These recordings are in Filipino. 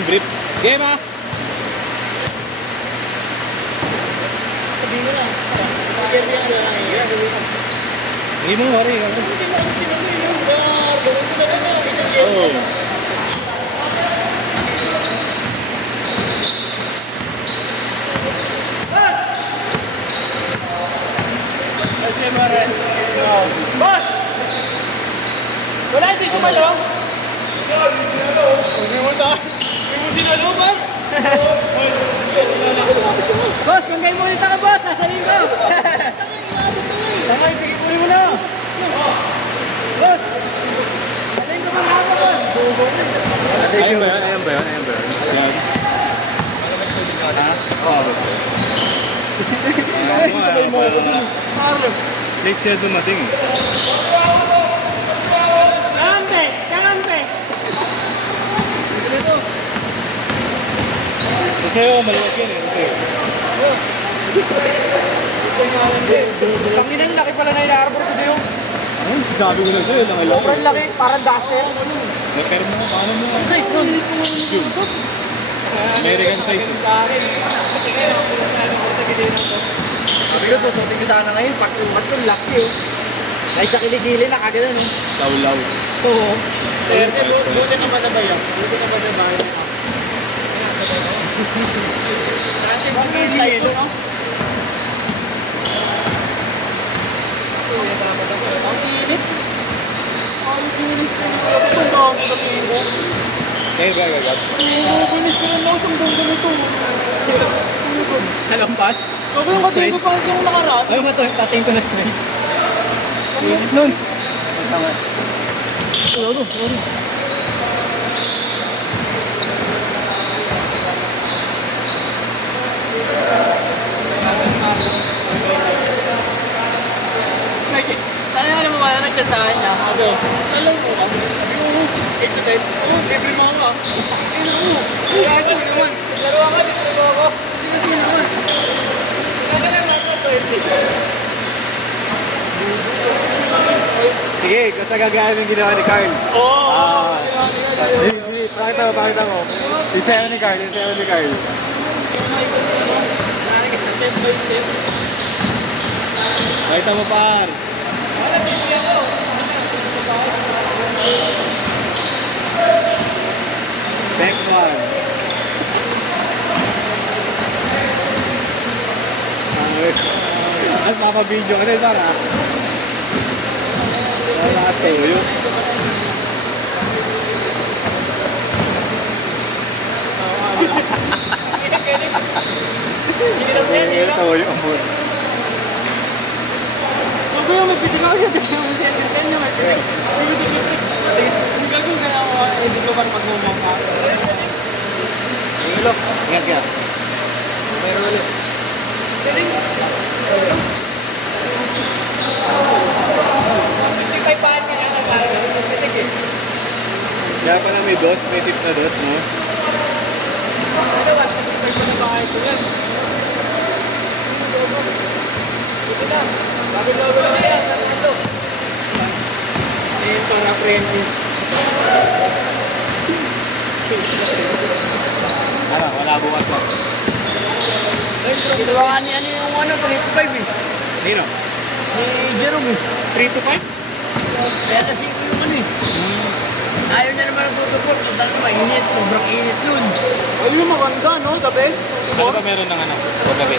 yung brief. Game ah! Sabihin mo na. Hindi mo na. Hindi mo, sorry. Hindi mo kasi sinabi yun. Gawin sila na na. Isang game. Oo. Kasi mara. Boss! Wala hindi sumalo? Hindi mo ta. Hindi mo sinalo ba? Boss, kung mo ulit ako, boss. Sasabihin ko. Tangay, tigil mo na. Boss! Sasabihin ko mga ako, boss. Ayan ba yun? Ayan ba yun? Ayan ba yun? Yan. Ha? Oo, boss. Sasabihin mo ako dun. Late siya dumating eh. Kampe! Kampe! Sa'yo, maluwag yan eh. Sa'yo. Tanginang laki pala na ina-arbor ko sa'yo. Ano? Sinabi ko na sa'yo. Sobrang laki, parang duster. Pero mo, paano mo? Ang size nun? American size eh. Sa akin. Sabi ko, susutin ko sana ngayon. Pagsukat ko, laki oh. Kahit sa kiligili na kagad ano. Law-law. Oo. Buti ka ba na ba yan? Buti ka ba na ba yan? Bakit yung tayo no? Ang init. Ang init. Ang dami sa pingo. Kaya ba, gagad? Binis ko lang sa mundo nito. Sa lampas? Ako yung katingin ko pa yung nakaraan. Ay, tatingin ko na spray. Nun. Sorry. Sana yung alam mo ba na nag-chat sa akin niya? Sabi, alam mo ka? Ito tayo. Libre mo ako. Ino mo. Kaya sabi naman. Laro ako, libre mo ako. Hindi kasi naman. Kaya na naman ito. Sige, basta gagawin yung ginawa ni Carl. Oo. Pakita mo. Yung sayo ni Carl. Step by step. Pakita mo, par. Back one. At mapabidyo ka rin, para. Wala tuyo. Tuyo ang buwan. Ako yung magpitigaw siya. Kasi yung set niya magpitig. Hindi gagawin ka na ako. Hindi ko pa pag-umong ka. Ilok. Ingat. Meron ulit. Galing. Hindi pa ipaan niya na nagkakaroon. Magpitig eh. Kaya pa na may dos, may tip na dos, no? Ano ba? Pag sa bahay ko yan. Ito na. Bago-bago lang yan. Ito. Ito na apprentice. Ano, wala bukas lang. Ginawa niya yung 3-5 eh. Nino? Ni Jerome eh. 3 to 5? Kaya kasi yung ano eh. Ayaw niya naman nagtutupot. Ang dami mainit. Sobrang init nun. Ay, yung maganda no? The best. Ano ba meron ng ano? Paggabi?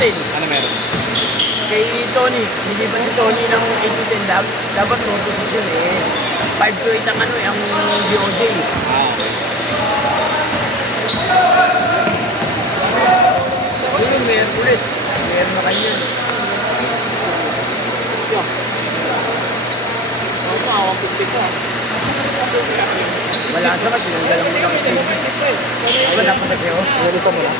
8-10. Ano meron? Kay Tony. Hindi ba si Tony ng 8-10 dapat no position eh. 5-8 ang ano eh. Ang DOJ. Ah, okay. Yung Merkules. Meron na kanyan. Yeah. Ako, 50 ka. Wala sa kasi tinanggalan mo ng statement. Wala pa ba siya? Wala pa mo lang?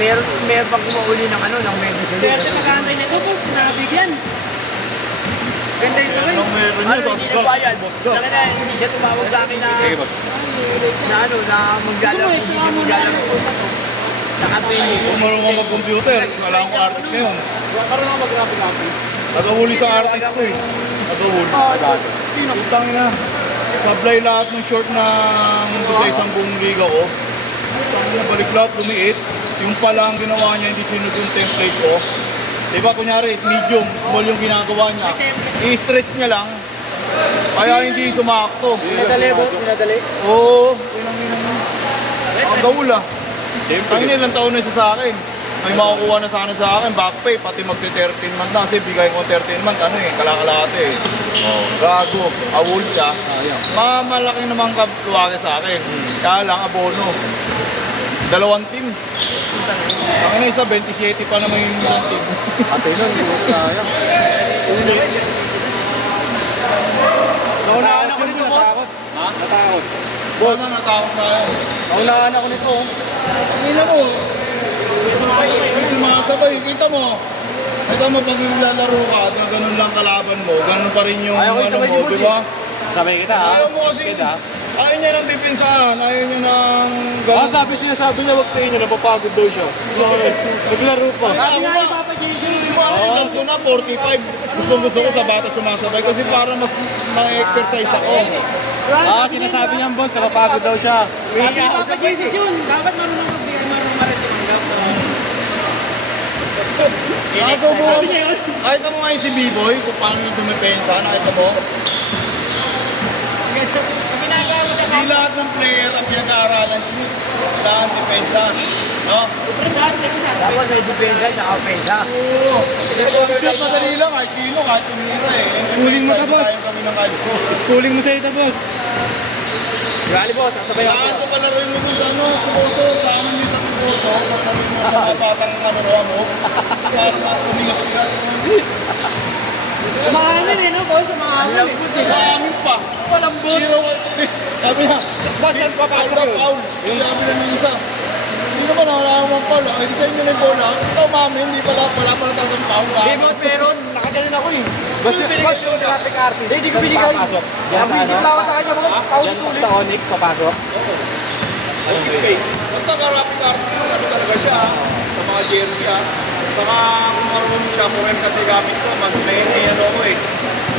Meron pang kumauli ng ano, ng medicine. Pero nakakantay nito, boss, nabigyan. Ganda yung sabay. Ano, hindi na bayad. Nakina, hindi siya tumawag sa akin na... Sige, boss. Na ano, na maglalaro. Hindi siya maglalaro. Nakapili. Kung marunong ka mag-computer, wala akong artist ngayon. Parang ako mag-graphic artist. Nagawuli sa artist ko eh. Nagawuli. Sino? Utang na. sablay lahat ng short ng sa isang buong liga ko. Balik lahat, lumiit. Yung pala ang ginawa niya, hindi sinunod yung template ko. Diba, kunyari, medium, small yung ginagawa niya. I-stretch niya lang. Kaya hindi sumakto. Minadali, boss, minadali. Oo, ang gawula. Ang ilang taon na isa sa akin. May makukuha na sana sa akin, back pay, pati magti-13 month na. Kasi bigay ko 13 month, ano eh, kalakalate eh. Oh, gago, awol siya. Malaki naman kaluwagi sa akin. Kaya lang, abono. Dalawang team. Ang ina isa, 27 pa naman yung isang team. Ate nun, hindi mo kaya. Naunahan ako nito, boss. Ha? Natakot. Boss, natakot na yun. Naunahan ako nito. Ang ina mo, sumasabay, kita mo. Kita mo pag naglalaro ka, ganun lang kalaban mo, ganun pa rin yung Ayaw ko ano isabay mo, niyo, boss, di ba? Sabay kita ha. Ayaw mo kasi, ayaw niya ng depensahan, ayaw niya ng ganun. Sabi niya wag sa inyo, napapagod daw siya. Naglaro pa. Sabi nga ni Papa JJ, edad ko na 45. Gusto ko sa bata sumasabay kasi para mas ma-exercise ako. Sinasabi niya boss, napapagod daw siya. Sabi ni Papa JJ yun, dapat marunong magbigay, marunong marating. Kahit mo nga yung si B-Boy, kung paano yung dumepensa, nakita mo? Hindi lahat ng player ang pinag-aaralan shoot. Lahat depensa. No? Dapat may depensa, tsaka pensa. Oo. Shoot madali lang, kahit sino, kahit tumira eh. Schooling mo ka, boss. Tayo kami ng kahit shoot. Schooling mo sa ito boss. Gali, boss, sasabay ako. Lahat ko palaroin mo dun sa ano, Tuboso, sa amin din sa Tuboso. Mga batang ano mo. Kaya naman tumigas-tigas. Sumahanin eh, no, boss? Sumahanin eh. Maaming pa. Malambot. Zero. Sabi niya, Boss, saan papasok out of yun? foul. Sabi na ng isa. Hindi naman wala akong foul. Ay, di sa inyo na yung bola. Ikaw mami, hindi pala talagang foul. Hey, boss, meron. Nakaganon ako eh. Boss, yung traffic artist. Hindi ko binigay. Papasok. Nabisit lang ako sa kanya, boss. Paulit-ulit. Sa Onyx, papasok. Space. Basta karapit art, ano talaga siya. Sa mga jersey Saka kung marunong siya, kuren kasi gamit ko. Mas may ano ko eh.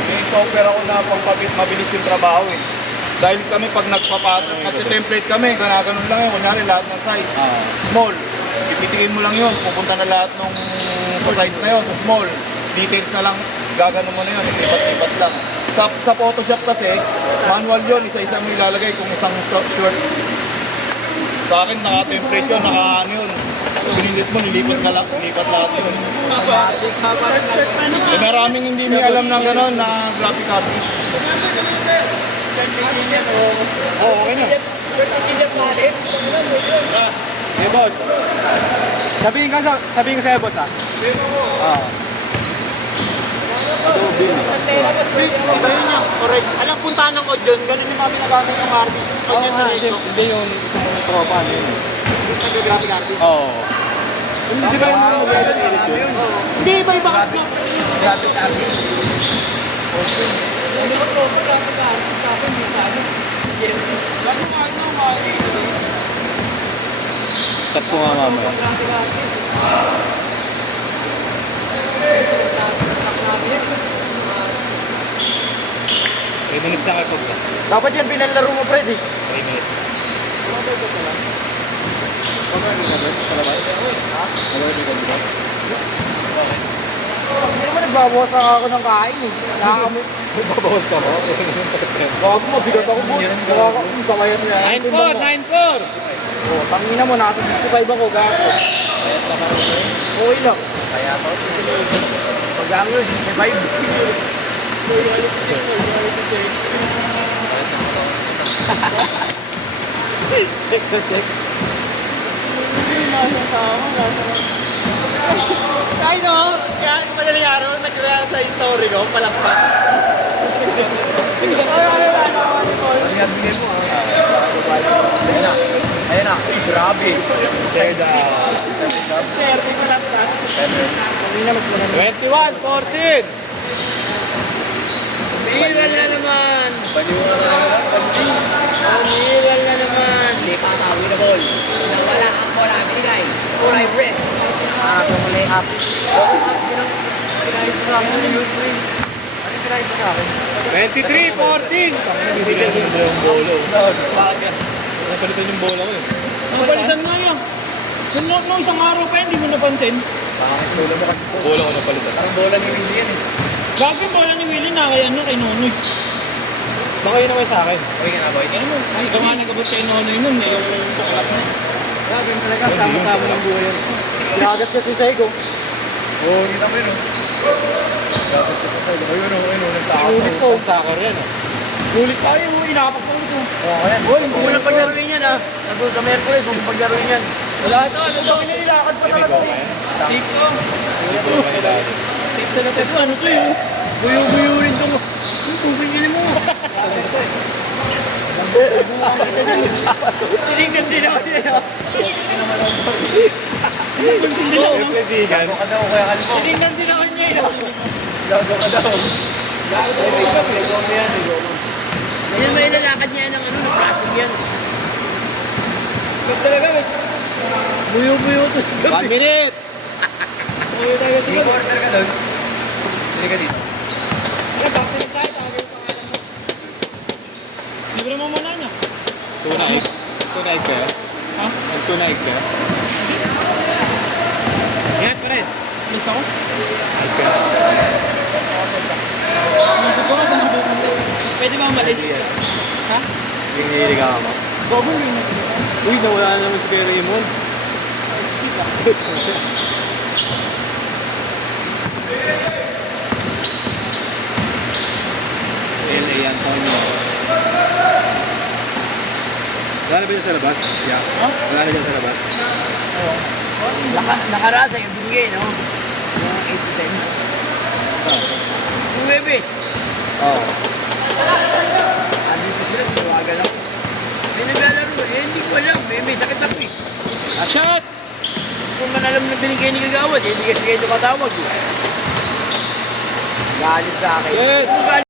May software ako na pang mabilis yung trabaho eh. Dahil kami pag nagte-template kami, ganun lang yun. Kunyari lahat ng size. Small. Pipitikin mo lang yun. Pupunta na lahat ng sa size na yun, sa small. Details na lang, gaganon mo na yun. Lipat-lipat lang. Sa Photoshop kasi, manual yun. Isa-isa mo ilalagay kung isang short. Sa akin, naka-template yun, naka-ano yun. Pinilit mo, nilipat lahat yun. Maraming hindi may alam ng gano'n na graphic artist. Oo, okay na. Hey boss. Sabihin ko sa'yo boss ha. Ayun niya, correct. Alam, puntahan ng Odyon. Ganun yung mga pinagamit ng artist. Odyon sa Rico. Hindi yung isang tropa ano yun. Nag-graphic artist. Oo. Hindi ba yung mga weather edit yun? Hindi, iba-iba kasi. Graphic artist. Ano ko to? Graphic artist. Kaso hindi sa ano. Lalo nga ito, mga Cut ko nga mamaya. graphic artist. Minutes na kayo po. Dapat yan pinalaro mo, Fred eh. 3 minutes. Hindi naman nagbabawas ako ng kain eh. Nakakamit. Babawas ka mo? Bago mabigat ako, boss. Sakayan niya. 9-4! Oh, tangina mo, nasa 65 ako, gago. Okay lang. Kaya ako. Pag-ano, 65. Check. Ay no, kaya madaling araw, nag-react sa story ko, palakpak. Ayan, bigay mo Ayan na, grabe. Serve ko lang pa. Hindi na mas maganda. 21-14! Viral na naman! Viral na naman! Hindi pa tawin na ball. Wala ang bola, binigay. Kulay red. Kulay up. try ito sa akin. 23-14! Hindi kasi yung bolo. Napalitan yung bola ko eh. Napalitan nga yan. Nung isang araw pa, hindi mo napansin. Bola ko napalitan. Ang bola ni Willie yan eh. Bago yung bola ni Willie na kay Nonoy. Baka yun naman sa akin. Okay ka na, boy? Ano mo? Ay, ikaw nga nagabot kay Nonoy nun. Yung buklat na. Gagawin talaga, sama-sama ng buhay yan. Yagas kasi sa ego. Oo, kita mo yun. Yagas kasi sa ego. Ayun, nagtaka. Ulit po. Soccer yan. Ulit tayo, inakapag pa ito. Oo, yan. Hoy, kung walang paglaruin yan ha. Nandun sa Merkulis, kung paglaruin yan. Wala ito, ano daw inilakad pa talaga ito eh. Siko. Siko na ito, ano ito eh. Buyo-buyo rin ito. Pupingin mo. Tinignan din ako niya. Gago ka daw, kaya kalmo. Tinignan din ako niya. Gago ka daw. Yan may lalakad niya ng ng plastic yan. Ito talaga, buyo-buyo ito. 1 minute! Buyo tayo sa Sige, quarter ka doon. Hindi ka dito. Bakit tayo, tawagin sa pangalan mo. Libre mo muna niya. Tonight? Tonight kayo? Ha? Tonight kayo? Yan pa rin. Alis ako? Ayos ka. Masip ko kasi nang pupunta. Pwede ba umalis? Ha? Hihili ka mo. Gogo yun. Uy, nawala na naman si Kuya Raymond. Speak ah. L.A. Antonio. Wala na ba dyan sa labas? Yeah. Huh? Wala na dyan sa labas? Nakarasa yung binigay, no? Yung 8 to 10. Huwebes. Oo. Andito sila, tinawagan ako. May naglalaro, hindi ko alam. May sakit ako eh. Shot! Kung man alam na binigay ni Kagawad, hindi kasi kayo tumatawag eh. Galit sa akin. Yes! Kung galit